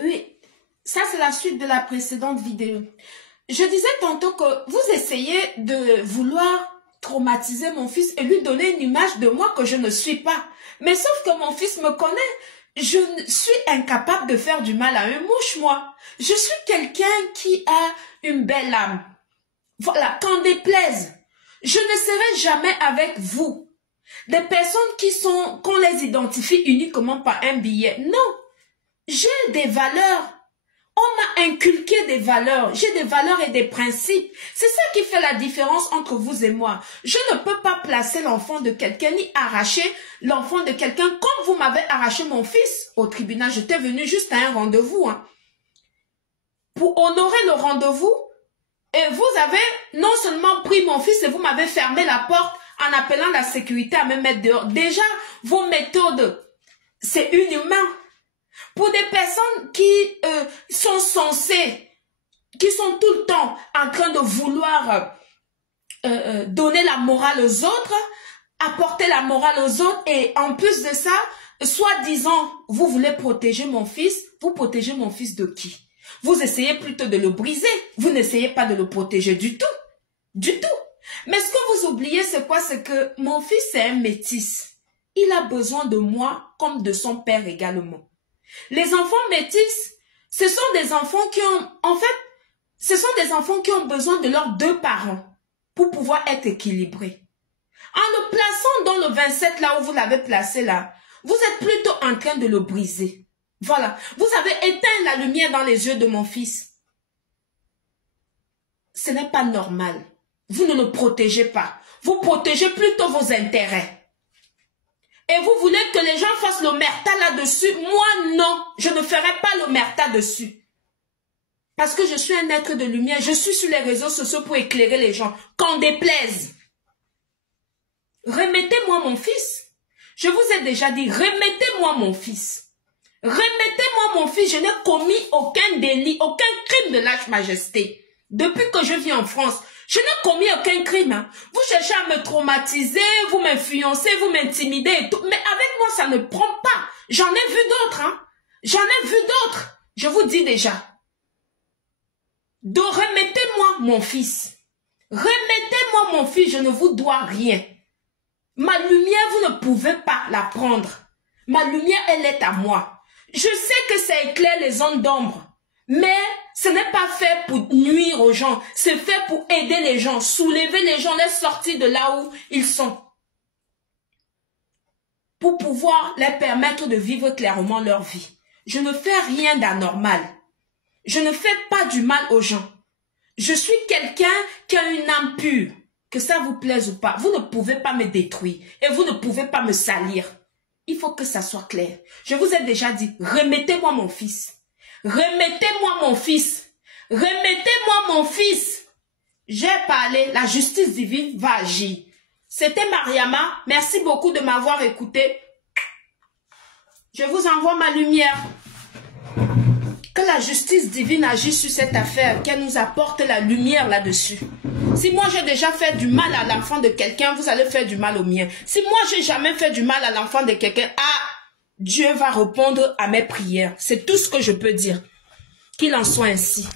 Oui, ça c'est la suite de la précédente vidéo. Je disais tantôt que vous essayez de vouloir traumatiser mon fils et lui donner une image de moi que je ne suis pas. Mais sauf que mon fils me connaît. Je suis incapable de faire du mal à une mouche, moi. Je suis quelqu'un qui a une belle âme. Voilà, qu'en déplaise. Je ne serai jamais avec vous. Des personnes qu'on les identifie uniquement par un billet. Non. J'ai des valeurs. On m'a inculqué des valeurs. J'ai des valeurs et des principes. C'est ça qui fait la différence entre vous et moi. Je ne peux pas placer l'enfant de quelqu'un ni arracher l'enfant de quelqu'un comme vous m'avez arraché mon fils au tribunal. J'étais venu juste à un rendez-vous. Pour honorer le rendez-vous, et vous avez non seulement pris mon fils et vous m'avez fermé la porte en appelant la sécurité à me mettre dehors. Déjà, vos méthodes, c'est inhumain. Pour des personnes qui sont censées, qui sont tout le temps en train de vouloir donner la morale aux autres, apporter la morale aux autres, et en plus de ça, soi-disant, vous voulez protéger mon fils, vous protégez mon fils de qui? Vous essayez plutôt de le briser, vous n'essayez pas de le protéger du tout. Du tout. Mais ce que vous oubliez, c'est quoi? C'est que mon fils est un métis. Il a besoin de moi comme de son père également. Les enfants métis, ce sont des enfants qui ont, en fait, ce sont des enfants qui ont besoin de leurs deux parents pour pouvoir être équilibrés. En le plaçant dans le 27 là où vous l'avez placé là, vous êtes plutôt en train de le briser. Voilà, vous avez éteint la lumière dans les yeux de mon fils. Ce n'est pas normal. Vous ne le protégez pas. Vous protégez plutôt vos intérêts. Et vous voulez que les gens fassent l'omerta là-dessus? Moi, non. Je ne ferai pas l'omerta dessus. Parce que je suis un être de lumière. Je suis sur les réseaux sociaux pour éclairer les gens. Qu'en déplaise. Remettez-moi mon fils. Je vous ai déjà dit, remettez-moi mon fils. Remettez-moi mon fils. Je n'ai commis aucun délit, aucun crime de lâche-majesté. Depuis que je vis en France, je n'ai commis aucun crime. Vous cherchez à me traumatiser, vous m'influencez, vous m'intimidez et tout. Mais avec moi, ça ne prend pas. J'en ai vu d'autres. J'en ai vu d'autres. Je vous dis déjà. Donc, remettez-moi mon fils. Remettez-moi mon fils, je ne vous dois rien. Ma lumière, vous ne pouvez pas la prendre. Ma lumière, elle est à moi. Je sais que ça éclaire les zones d'ombre. Mais ce n'est pas fait pour nuire aux gens. C'est fait pour aider les gens, soulever les gens, les sortir de là où ils sont. Pour pouvoir les permettre de vivre clairement leur vie. Je ne fais rien d'anormal. Je ne fais pas du mal aux gens. Je suis quelqu'un qui a une âme pure. Que ça vous plaise ou pas, vous ne pouvez pas me détruire et vous ne pouvez pas me salir. Il faut que ça soit clair. Je vous ai déjà dit, remettez-moi mon fils. Remettez-moi mon fils. Remettez-moi mon fils. J'ai parlé, la justice divine va agir. C'était Mariama. Merci beaucoup de m'avoir écouté. Je vous envoie ma lumière. Que la justice divine agisse sur cette affaire, qu'elle nous apporte la lumière là-dessus. Si moi j'ai déjà fait du mal à l'enfant de quelqu'un, vous allez faire du mal au mien. Si moi j'ai jamais fait du mal à l'enfant de quelqu'un, Dieu va répondre à mes prières. C'est tout ce que je peux dire. Qu'il en soit ainsi.